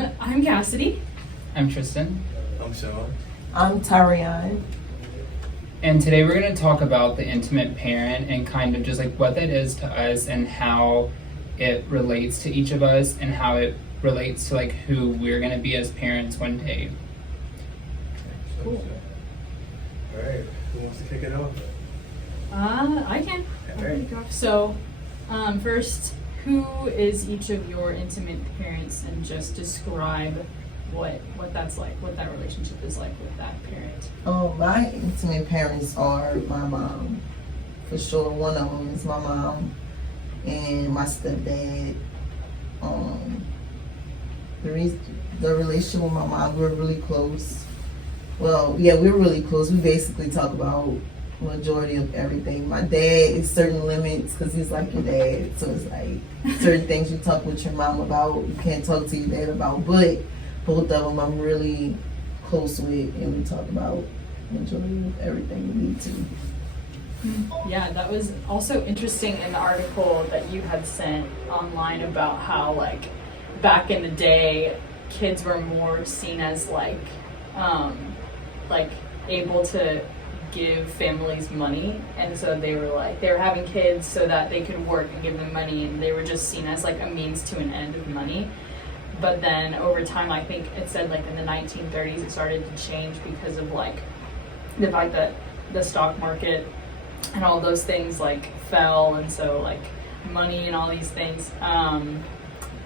I'm Cassidy. I'm Tristan. I'm Sean. I'm Tarian. And today we're going to talk about the intimate parent and kind of just like what that is to us and how it relates to each of us and how it relates to like who we're going to be as parents one day. Cool. All right, who wants to kick it off? I can. I'll kick off. So, first, who is each of your intimate parents, and just describe what that's like, what that relationship is like with that parent. Oh, my intimate parents are my mom. For sure, one of them is my mom and my stepdad. The relationship with my mom, we're really close. Well, yeah, we're really close. We basically talk about majority of everything. My dad is certain limits because he's like your dad, so it's like certain things you talk with your mom about, you can't talk to your dad about. But both of them I'm really close with, and we talk about majority of everything we need to. Yeah, that was also interesting in the article that you had sent online about how like back in the day kids were more seen as like able to give families money, and so they were having kids so that they could work and give them money, and they were just seen as like a means to an end of money. But then over time, I think it said like in the 1930s it started to change because of like the fact that the stock market and all those things like fell, and so like money and all these things,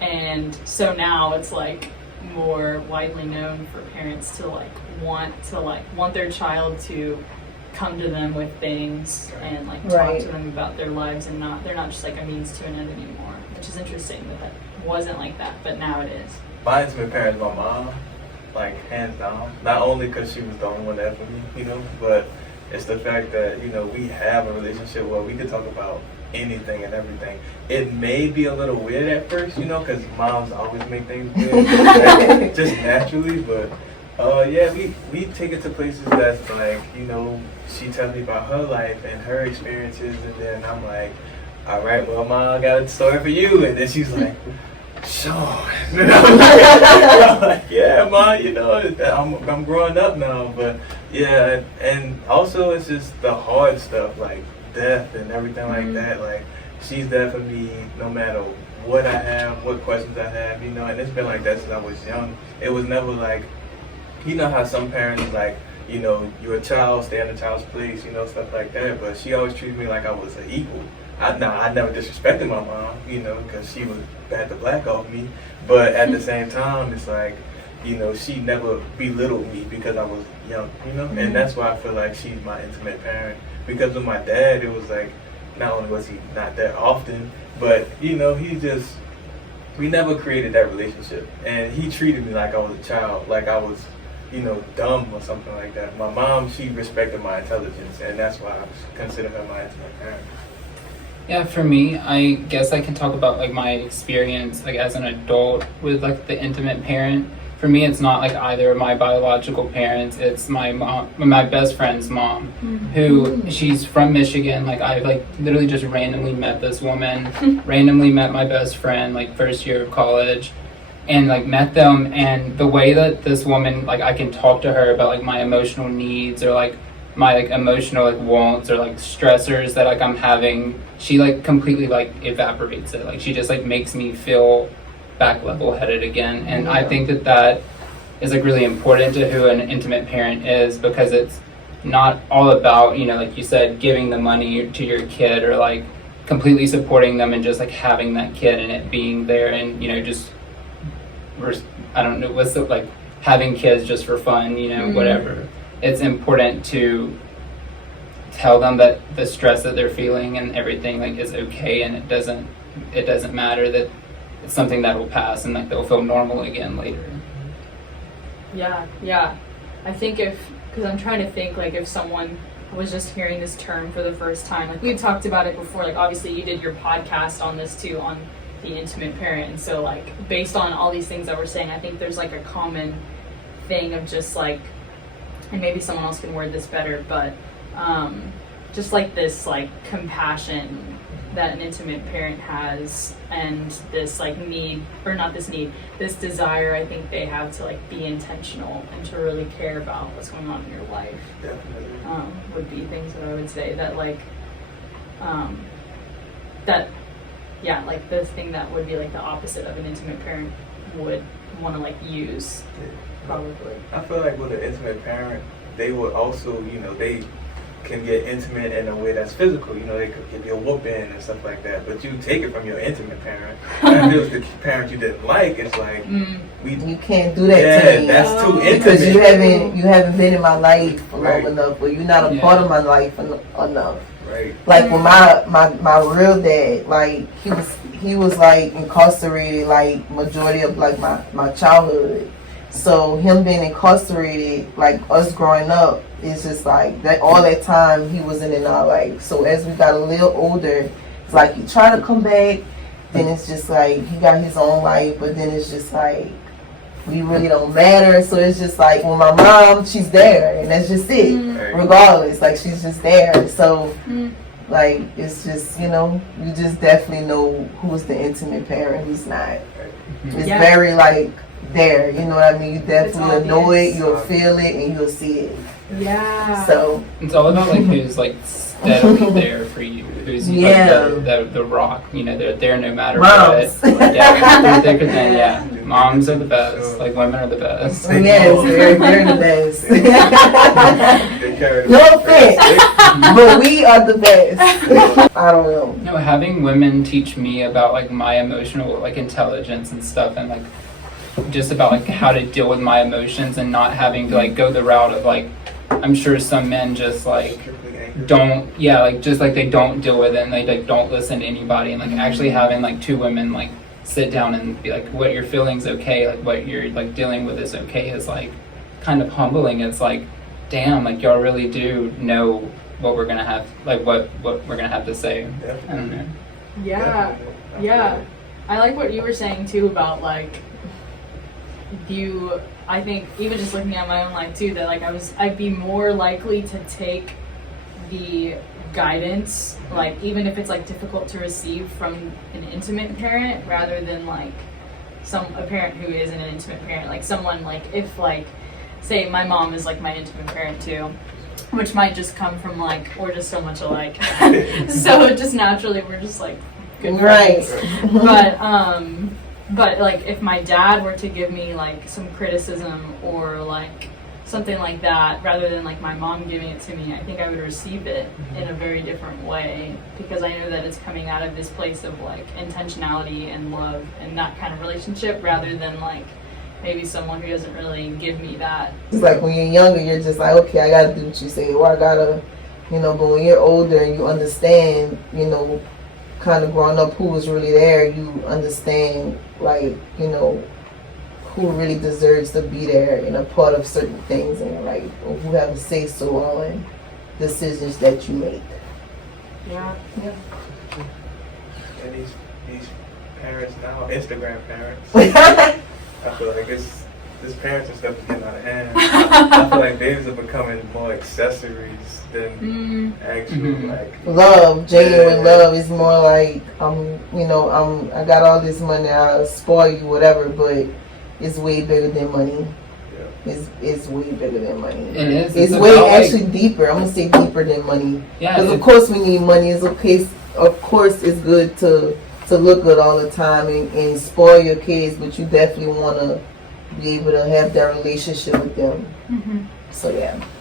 and so now it's like more widely known for parents to want their child to come to them with things and like talk to them about their lives, and they're not just like a means to an end anymore, which is interesting that wasn't like that, but now it is. My intimate parent is my mom, like hands down. Not only because she was the only one there for me, but it's the fact that, we have a relationship where we can talk about anything and everything. It may be a little weird at first, because moms always make things weird, just naturally, but yeah, we take it to places that's like, she tells me about her life and her experiences, and then I'm like, all right, well, Mom, I got a story for you, and then she's like, Sean. I'm like, yeah, Mom, I'm growing up now, but yeah, and also it's just the hard stuff, like death and everything like that. Like, she's there for me no matter what I have, what questions I have, and it's been like that since I was young. It was never like, how some parents like, you're a child, stay in the child's place, stuff like that, but she always treated me like I was an equal. I never disrespected my mom, because she had the black off me, but at the same time, it's like, she never belittled me because I was young, and that's why I feel like she's my intimate parent. Because with my dad, it was like, not only was he not that often, but, we never created that relationship, and he treated me like I was a child, like I was, dumb or something like that. My mom, she respected my intelligence, and that's why I consider her my intimate parent. Yeah, for me, I guess I can talk about like my experience like as an adult with like the intimate parent. For me, it's not like either of my biological parents. It's my mom, my best friend's mom, who she's from Michigan. Like I like literally just randomly met this woman, randomly met my best friend like first year of college, and like met them. And the way that this woman, like I can talk to her about like my emotional needs or like my like emotional like wants or like stressors that like I'm having, she like completely like evaporates it. Like she just like makes me feel back level headed again. And I think that is like really important to who an intimate parent is, because it's not all about, like you said, giving the money to your kid or like completely supporting them and just like having that kid and it being there and just I don't know what's like having kids just for fun, whatever. It's important to tell them that the stress that they're feeling and everything like is okay, and it doesn't matter, that it's something that will pass and like they'll feel normal again later. Yeah. I think because I'm trying to think like if someone was just hearing this term for the first time, like we've talked about it before, like obviously you did your podcast on this too, on the intimate parent, and so like based on all these things that we're saying, I think there's like a common thing of just like, and maybe someone else can word this better, but just like this like compassion that an intimate parent has, and this like need, or not this need, this desire I think they have to like be intentional and to really care about what's going on in your life. Definitely. Would be things that I would say that like that yeah, like the thing that would be like the opposite of an intimate parent would want to like use. Yeah. Probably. I feel like with an intimate parent, they would also, they can get intimate in a way that's physical. They could give you a whooping and stuff like that. But you take it from your intimate parent. And if it was the parent you didn't like, it's like you can't do that to me. That's too intimate. Because you haven't been in my life for long enough, or you're not a part of my life enough. Right. Like when my real dad, like he was like incarcerated like majority of like my childhood. So him being incarcerated, like us growing up, it's just like that all that time he wasn't in our life. So as we got a little older, it's like he tried to come back, then it's just like he got his own life, but then it's just like we really don't matter. So it's just like when my mom, she's there, and that's just it. Regardless, like she's just there. So like it's just you just definitely know who's the intimate parent, who's not. It's very like there, you know what I mean? You definitely know it, you'll feel it, and you'll see it. Yeah. So it's all about like who's like steadily there for you, who's like the rock. They're there no matter Moms. what. Yeah, they're thicker than Moms are the best. Like women are the best. Yes, they're the best. They No offense, but we are the best. I don't know. No, having women teach me about like my emotional like intelligence and stuff, and like just about like how to deal with my emotions and not having to like go the route of like I'm sure some men just like don't just like they don't deal with it and they like don't listen to anybody, and like actually having like two women like sit down and be like what you're feeling's okay, like what you're like dealing with is okay, is like kind of humbling. It's like damn, like y'all really do know what we're gonna have, like what we're gonna have to say. I don't know. Yeah. I like what you were saying too about like I think even just looking at my own life too, that like I'd be more likely to take the guidance, like even if it's like difficult to receive from an intimate parent, rather than like a parent who isn't an intimate parent, like someone like if like say my mom is like my intimate parent too, which might just come from like we're just so much alike. So just naturally we're just like good friends. But like if my dad were to give me like some criticism or like something like that, rather than like my mom giving it to me, I think I would receive it in a very different way, because I know that it's coming out of this place of like intentionality and love and that kind of relationship, rather than like maybe someone who doesn't really give me that. It's like when you're younger, you're just like, okay, I gotta do what you say, or I gotta, but when you're older and you understand, kind of growing up who was really there, you understand, like, who really deserves to be there and a part of certain things in your life, or who have a say so on decisions that you make. Yeah. And these parents now, Instagram parents, I feel like this parents and stuff is getting out of hand. I feel like babies are becoming more accessories than actual like love. Genuine love is more like I got all this money, I'll spoil you, whatever, but it's way bigger than money. It's way bigger than money. It is. It's way actually deeper. I'm gonna say deeper than money. Because of course we need money. It's okay. Of course it's good to look good all the time and spoil your kids, but you definitely want to be able to have that relationship with them. So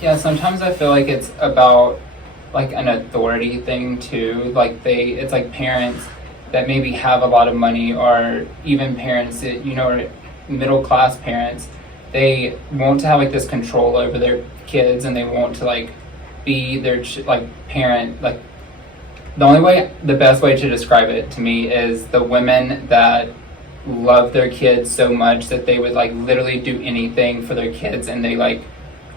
yeah, sometimes I feel like it's about like an authority thing too, like it's like parents that maybe have a lot of money, or even parents that are middle class parents, they want to have like this control over their kids, and they want to like be their like parent. Like the best way to describe it to me is the women that love their kids so much that they would like literally do anything for their kids, and they like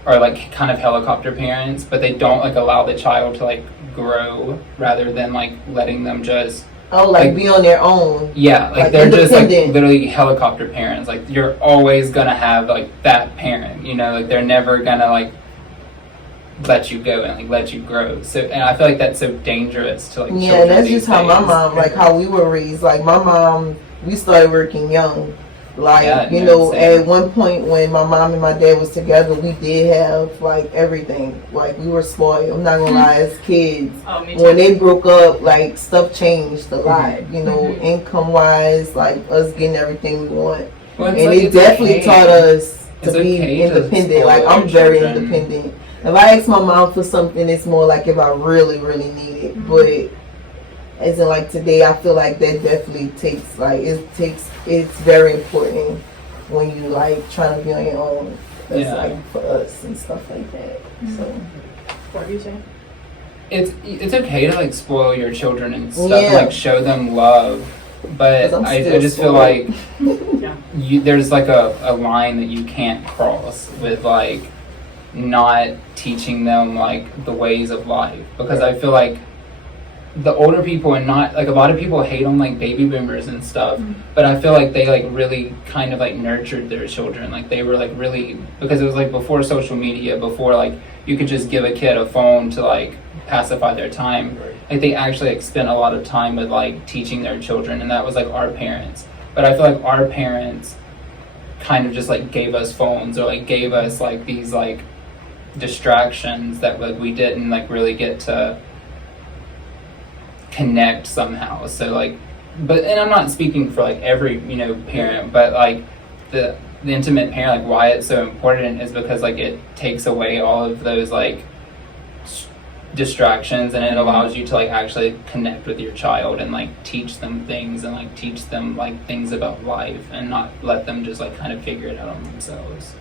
are like kind of helicopter parents, but they don't like allow the child to like grow, rather than like letting them just be on their own. Yeah, like they're just like literally helicopter parents. Like you're always gonna have like that parent, like they're never gonna like let you go and like let you grow. So, and I feel like that's so dangerous to like. Yeah, children that's these just how my days. mom, like how we were raised. Like my mom, we started working young. Like, Yeah, you yeah, know, same. at one point when my mom and my dad was together, we did have like everything. Like we were spoiled. I'm not gonna lie, as kids. Oh, me too. When they broke up, like stuff changed a lot. Mhm. You know, Mhm. income wise, like us getting everything we want. Well, it's And like, it it's definitely okay. taught us to It's be okay to independent. spoil Like I'm your very children. independent. If I ask my mom for something, it's more like if I really, really need it. Mhm. But as in like today, I feel like that definitely takes like it's very important when you like trying to be on your own. That's Yeah. like for us and stuff like that. So What are you saying? It's okay to like spoil your children and stuff, and, Yeah. like show them love, but 'Cause I'm I still just feel spoiled. like there's like a line that you can't cross with like not teaching them like the ways of life, because I feel like the older people, and not like a lot of people hate on like baby boomers and stuff, but I feel like they like really kind of like nurtured their children. Like they were like really, because it was like before social media, before like you could just give a kid a phone to like pacify their time. Like they actually like spent a lot of time with like teaching their children, and that was like our parents. But I feel like our parents kind of just like gave us phones, or like gave us like these like distractions that like we didn't like really get to connect somehow. So like, but, and I'm not speaking for like every, you know, parent, but like the intimate parent, like why it's so important is because like it takes away all of those like distractions, and it allows you to like actually connect with your child and like teach them things, and like teach them like things about life, and not let them just like kind of figure it out on themselves.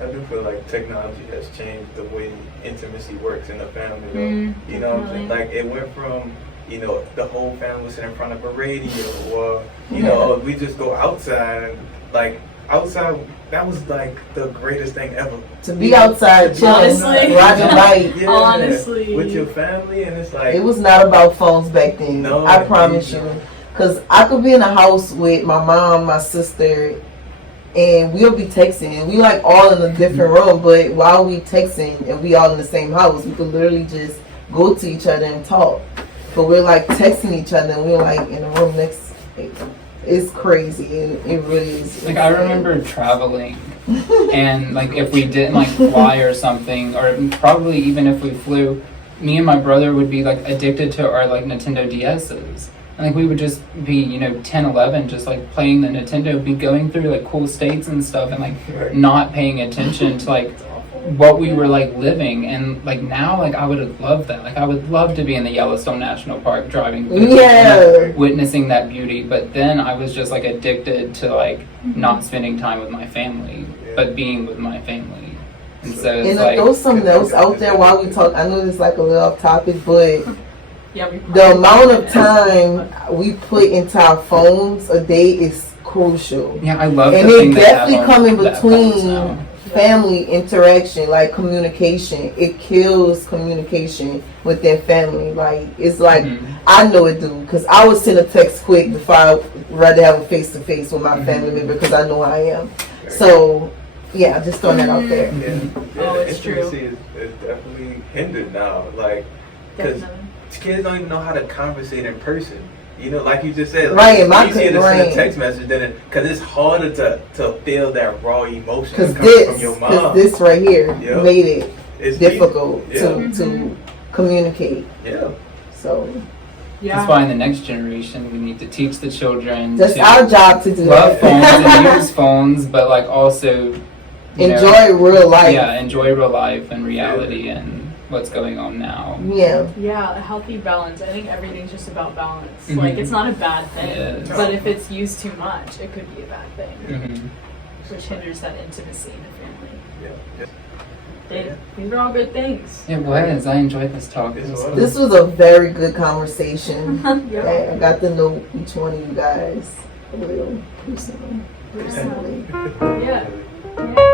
I do feel like technology has changed the way intimacy works in the family. Though. You know what I'm saying? Like it went from, you know, the whole family sitting in front of a radio, or you know, we just go outside, and like outside, that was like the greatest thing ever. to be outside, chilling, Honestly. riding a bike. Yeah, Honestly. with your family, and it's like It was not about phones back then. No, I promise indeed. you. Because I could be in a house with my mom, my sister, and we'll be texting. And we like all in a different room, but while we texting and we all in the same house, we could literally just go to each other and talk. But we're like texting each other, and we're like in the room next. It's crazy. It really is. Like I remember traveling, and like if we didn't like fly or something, or probably even if we flew, me and my brother would be like addicted to our like Nintendo DS's. And like we would just be, you know, 10, 11, just like playing the Nintendo, be going through like cool states and stuff, and like not paying attention to like what we were like living. And like now, like I would have loved that. Like I would love to be in the Yellowstone National Park driving through, Yeah. and, like, witnessing that beauty. But then I was just like addicted to like not spending time with my family, but being with my family. And so it's And like, there's something else out there while we talk. I know this is like a little off topic, but Yeah, the amount of time we put into our phones a day is crucial. yeah, I love And the it thing they have definitely on come in that phones between now. family interaction, like communication. It kills communication within family. Like it's like Mhm. I know it do, because I would send a text quick before I rather have a face to face with my family member, because I know how I am. So yeah, just throwing that out there. Yeah, Oh, the it's true. intimacy is definitely hindered now. Like, because Definitely. kids don't even know how to conversate in person. You know, like you just said, Right, it's my easier kid- to send right. a text message than it, because it's harder to feel that raw emotion Because coming from your mom. this right here Yeah. made it It's difficult easy. to communicate. Yeah. So That's why in the next generation we need to teach the children that's to our job to do love phones and that. use phones, but like also you know, Enjoy real life. Yeah, enjoy real life and reality and what's going on now. Yeah. Yeah, a healthy balance. I think everything's just about balance. Mhm. Like, it's not a bad thing, Yes. but if it's used too much, it could be a bad thing, Mm-hmm. which hinders that intimacy in the family. Yeah. These are all good things. It was. I enjoyed this talk. This It was was. fun. This was a very good conversation. Yeah. I got to know each one of you guys a little personally. Yeah. Yeah.